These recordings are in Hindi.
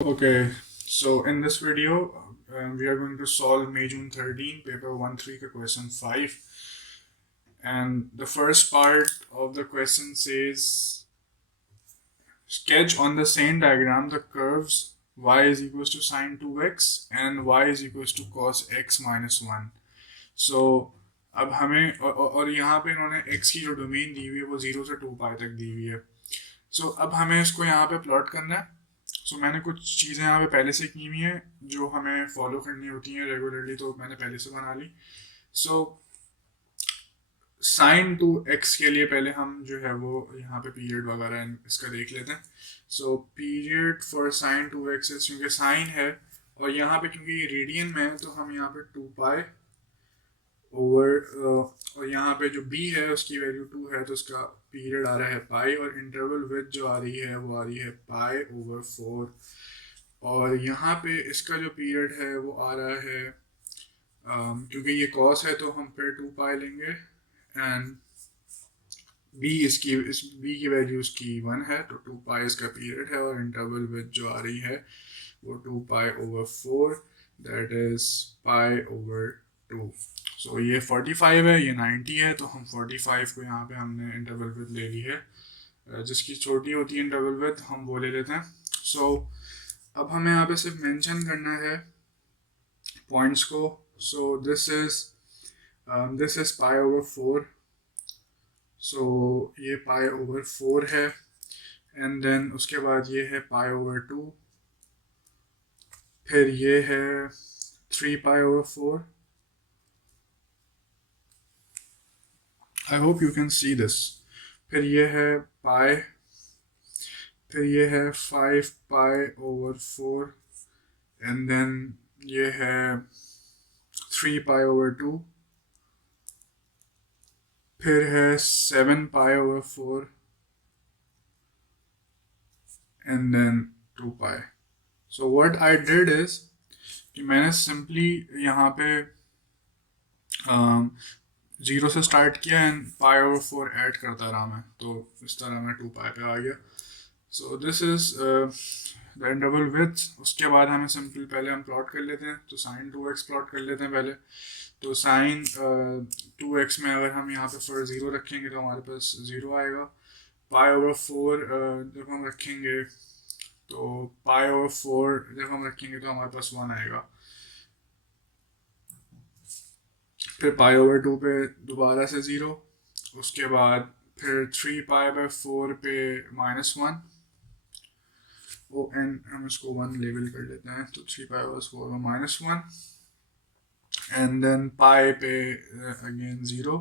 Okay, so in this video, we are going to solve May June 13, paper 1-3 ka question 5. And the first part of the question says, sketch on the same diagram the curves y is equals to sine 2x and y is equals to cos x minus 1. So अब हमें और यहाँ पे इन्होंने x की जो डोमेन दी हुई है वो 0 से 2 पाई तक दी हुई है. सो अब हमें इसको यहाँ पे प्लॉट करना है. मैंने कुछ चीज़ें यहाँ पे पहले से की हुई हैं जो हमें फॉलो करनी होती हैं रेगुलरली, तो मैंने पहले से बना ली. सो साइन टू एक्स के लिए पहले हम जो है वो यहाँ पे पीरियड वगैरह इसका देख लेते हैं. So period for sign to x क्योंकि साइन है और यहाँ पे क्योंकि ये रेडियन में है तो हम यहाँ पे 2 पाई ओवर और यहाँ पे जो b है उसकी वैल्यू 2 है तो उसका पीरियड आ रहा है पाई और इंटरवल विथ जो आ रही है वो आ रही है पाई ओवर 4. और यहाँ पे इसका जो पीरियड है वो आ रहा है क्योंकि ये कॉस है तो हम फिर 2 पाई लेंगे एंड इस b की वैल्यू इसकी 1 है तो 2 पाई इसका पीरियड है और इंटरवल विथ जो आ रही है वो 2 पाई over 4 that is pi over 2. सो ये 45 है, ये 90 है, तो हम 45 को यहाँ पे हमने इंटरवल विथ ले ली है. जिसकी छोटी होती है इंटरवल विथ हम वो ले लेते हैं. सो अब हमें यहाँ पे सिर्फ मेंशन करना है पॉइंट्स को. So this is pi over 4. सो ये पाई ओवर 4 है एंड देन उसके बाद ये है पाई ओवर 2, फिर ये है 3 पाई over 4. I hope you can see this. फिर ये है पाई, फिर ये है 5 पाई ओवर 4 एंड देन ये है 3 पाई ओवर 2, फिर है 7 pi over 4 and then 2 pi. So what I did is कि मैंने सिंपली यहाँ पे 0 से स्टार्ट किया एंड पाई ओवर 4 ऐड करता रहा मैं, तो इस तरह मैं 2 पाई पे आ गया. So this is the interval with. उसके बाद हमें सिंपल पहले हम प्लॉट कर लेते हैं, तो साइन 2x प्लॉट कर लेते हैं पहले. तो साइन 2x में अगर हम यहाँ पे फॉर 0 रखेंगे तो हमारे पास 0 आएगा. पाई ओवर 4 जब हम रखेंगे तो पाई ओवर 4 जब हम रखेंगे तो हमारे पास 1 आएगा. फिर पाई ओवर 2 पे दोबारा से 0, उसके बाद फिर 3 पाई बाई 4 पे -1 ओ एन हम इसको 1 लेबल कर लेते हैं. तो 3 पाई ओवर 4 में -1 एंड देन पाई पे अगेन 0,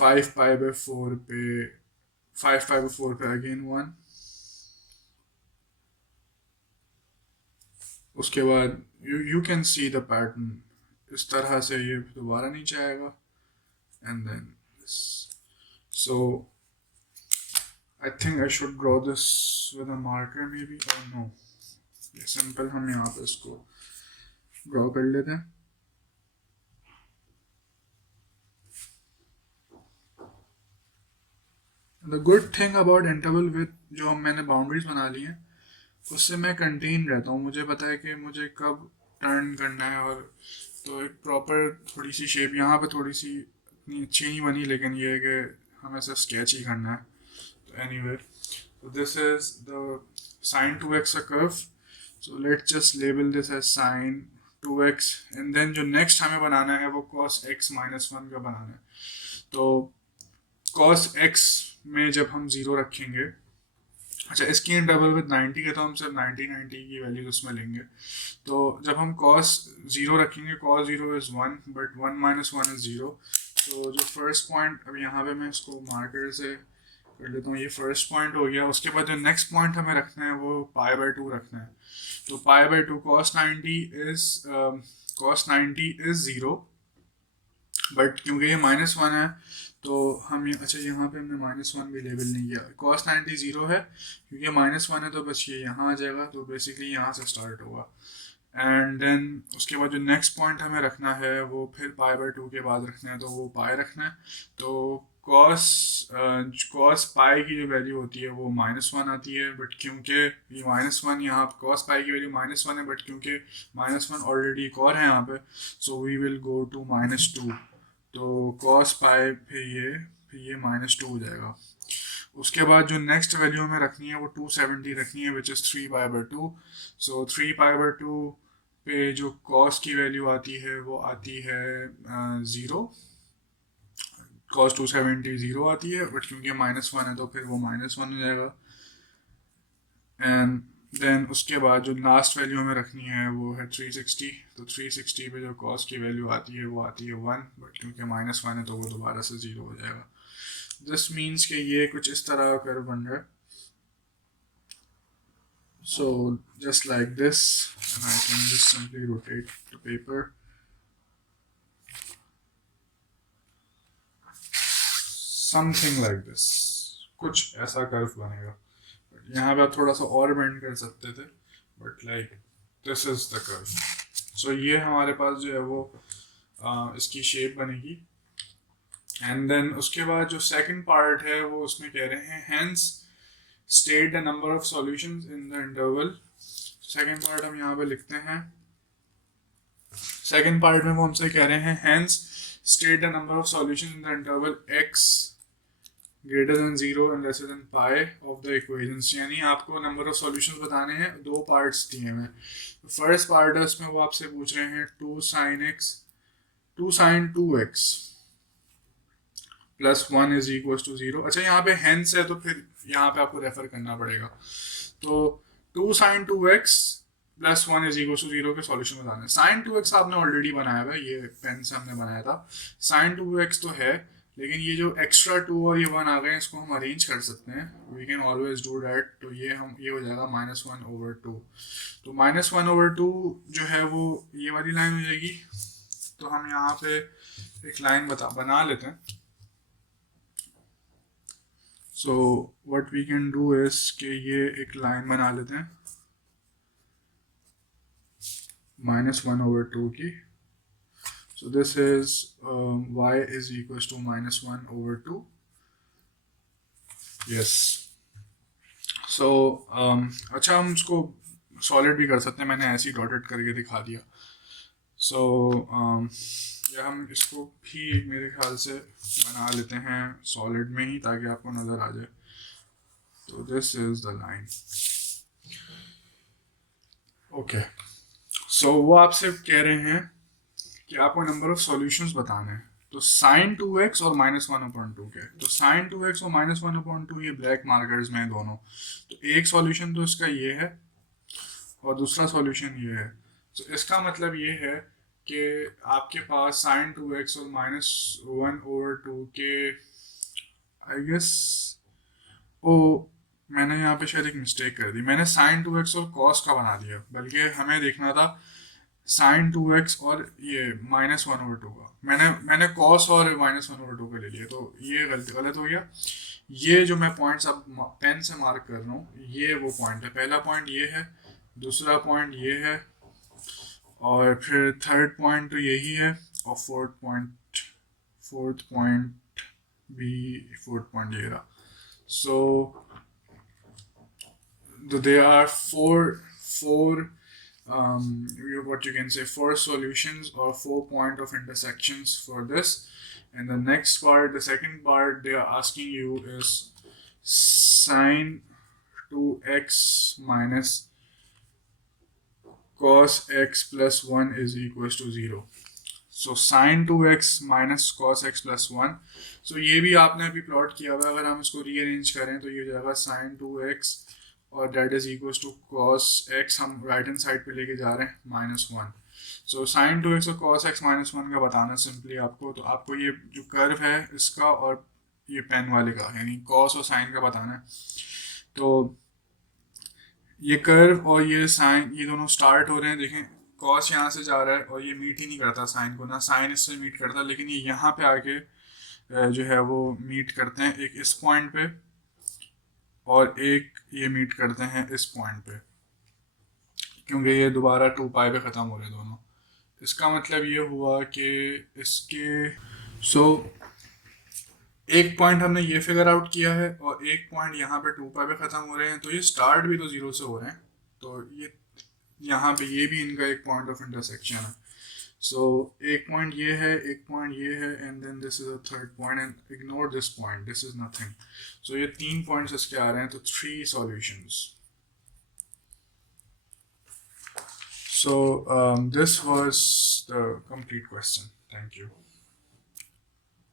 5 पाई बाई 4 पे 5 पाई बाई 4 पे अगेन 1. उसके बाद you can see the pattern. इस तरह से ये दोबारा नीचे आएगा and then so I think I should draw this with a marker maybe or no. ये सिंपल हम यहाँ पे इसको ड्रॉ कर लेते हैं. The good thing about interval with जो मैंने बाउंड्रीज बना ली हैं उससे मैं कंटेन रहता हूँ. मुझे पता है कि मुझे कब टर्न करना है और तो एक प्रॉपर थोड़ी सी शेप यहाँ पे थोड़ी सी इतनी अच्छी नहीं बनी, लेकिन ये है कि हमें सिर्फ स्केच ही करना है. Anyway, so this is the sine 2x a curve. So let's just label this as sine 2x and then जो next हमें बनाना है वो cos x minus 1 का बनाना है. तो cos x में जब हम 0 रखेंगे, अच्छा इसकी इंटरवल विद 90 के तो हम सिर्फ 90 की वैल्यूज उसमें लेंगे. तो जब हम cos 0 रखेंगे, cos 0 is 1 but 1 minus 1 is 0. तो जो फर्स्ट पॉइंट अब यहाँ पे मैं इसको मार्कर से कर लेता हूँ, ये फर्स्ट पॉइंट हो गया. उसके बाद जो नेक्स्ट पॉइंट हमें रखना है वो पाई बाई 2 रखना है. तो pi by 2 cos 90 is 0 but क्योंकि ये -1 है तो हम अच्छा यहाँ पे हमने -1 भी लेबल नहीं किया. cos 90 0 है क्योंकि -1 है तो बस ये यहाँ आ जाएगा. तो बेसिकली यहाँ से स्टार्ट होगा एंड देन उसके बाद जो नेक्स्ट पॉइंट हमें रखना है वो फिर पाई बाई 2 के बाद रखना है, तो वो पाई रखना है. तो कॉस पाई की जो वैल्यू होती है वो -1 आती है, बट क्योंकि ये -1 यहाँ कॉस पाई की वैल्यू -1 है, बट क्योंकि -1 ऑलरेडी एक और है यहाँ पे, so we will go to -2। तो कॉस पाई फिर ये -2 हो जाएगा। उसके बाद जो नेक्स्ट वैल्यू हमें रखनी है वो 270 रखनी है, विच इज़ 3π/2। सो 3π/2 पे जो कॉस की वैल्यू आती है वो आती है 0। कॉस 270 0 आती है, बट क्योंकि -1 है तो फिर वो -1 हो जाएगा। एंड देन उसके बाद जो लास्ट वैल्यू हमें रखनी है वो है 360। तो 360 पे जो कॉस की वैल्यू आती है वो आती है 1, बट क्योंकि -1 है तो वो दोबारा से 0 हो जाएगा। दिस मीन्स कि ये कुछ इस तरह का कर्व बन रहा है। So just like this, and I can just simply rotate the paper. Something like this, कुछ ऐसा कर्व बनेगा। यहाँ पे आप थोड़ा सा और बेंड कर सकते थे, but like this is the curve. So ये हमारे पास जो है वो इसकी शेप बनेगी। एंड देन उसके बाद जो सेकंड पार्ट है वो उसमें कह रहे हैं hence state the number of solutions in the interval. Second part हम यहाँ पे लिखते हैं। सेकंड पार्ट में वो हमसे कह रहे हैं hence state the number of solutions in the interval x greater than 0 and lesser than pi of the equations। यानी आपको नंबर ऑफ सॉल्यूशंस बताने हैं। दो पार्ट्स दिए हैं। फर्स्ट पार्ट है उसमें वो आपसे पूछ रहे हैं 2 sin 2x plus 1 is equal to 0। अच्छा, यहाँ पे हेंस है तो फिर यहाँ पे आपको रेफर करना पड़ेगा। तो 2 sin 2x plus 1 is equal to 0 के सॉल्यूशन बताने हैं। sin 2x आपने ऑलरेडी बनाया हुआ है, ये पेन से हमने बनाया था। sin 2x तो है, लेकिन ये जो एक्स्ट्रा 2 और ये 1 आ गए हैं इसको हम अरेंज कर सकते हैं। We can always do that. तो ये हो जाएगा -1/2। तो -1/2 जो है वो ये वाली लाइन हो जाएगी। तो हम यहाँ पे एक लाइन बना लेते हैं। So what we can do is कि ये एक लाइन बना लेते हैं -1/2 की। So this is y is equals to -1/2. Yes. So अच्छा, हम उसको सॉलिड भी कर सकते हैं। मैंने ऐसे ही डॉटेड करके दिखा दिया। So या हम इसको भी मेरे ख्याल से बना लेते हैं सॉलिड में ही, ताकि आपको नज़र आ जाए। तो this is the line. Okay, so वो आपसे कह रहे हैं कि आपको नंबर ऑफ सॉल्यूशंस बताने हैं। तो sin 2x और -1/2 के। तो sin 2x और -1/2 ये ब्लैक मार्कर्स में है दोनों। तो एक सॉल्यूशन तो इसका ये है और दूसरा सॉल्यूशन ये है। तो इसका मतलब ये है कि आपके पास sin 2x और -1/2 के आई गेस मैंने यहाँ पे शायद एक मिस्टेक कर दी। मैंने sin 2x और cos का बना दिया, बल्कि हमें देखना था sin 2x और ये -1/2 का। मैंने cos और -1/2 का ले लिया, तो ये गलत हो गया। ये जो मैं पॉइंट्स अब पेन से मार्क कर रहा हूँ, ये वो पॉइंट है। पहला पॉइंट ये है, दूसरा पॉइंट ये है, और फिर थर्ड पॉइंट तो यही है, और फोर्थ पॉइंट ये रहा। So there are four what you can say 4 solutions or 4 point of intersections for this. And the next part, the second part, they are asking you is sin 2x minus cos x plus 1 is equals to 0. So sin 2x minus cos x plus 1. So ये भी आपने अभी प्लॉट किया हुआ है। अगर हम इसको रीअरेंज करें तो ये हो जाएगा sin 2x और that is equals to cos x। हम राइट हैंड साइड पे लेके जा रहे हैं -1। सो sin 2x और cos x -1 का बताना सिंपली आपको। तो आपको ये जो कर्व है इसका और ये पेन वाले का, यानी cos और sin का बताना है। तो ये कर्व और ये साइन, ये दोनों स्टार्ट हो रहे हैं। देखें, कॉस यहाँ से जा रहा है और ये मीट ही नहीं करता साइन को, ना साइन इससे मीट करता, लेकिन ये यहाँ पे आके जो है वो मीट करते हैं, एक इस पॉइंट पे और एक ये मीट करते हैं इस पॉइंट पे, क्योंकि ये दोबारा 2π पे ख़त्म हो रहे दोनों। इसका मतलब ये हुआ कि इसके एक पॉइंट हमने ये फिगर आउट किया है और एक पॉइंट यहाँ पे 2 पाई पे ख़त्म हो रहे हैं, तो ये स्टार्ट भी तो 0 से हो रहे हैं, तो ये यहाँ पे ये भी इनका एक पॉइंट ऑफ इंटरसेक्शन है। सो एक पॉइंट ये है, एक पॉइंट ये है, and then this is a third point, and ignore this point, this is nothing. So ये 3 पॉइंट्स इसके आ रहे हैं, तो 3 solutions. So this was the complete question. Thank you.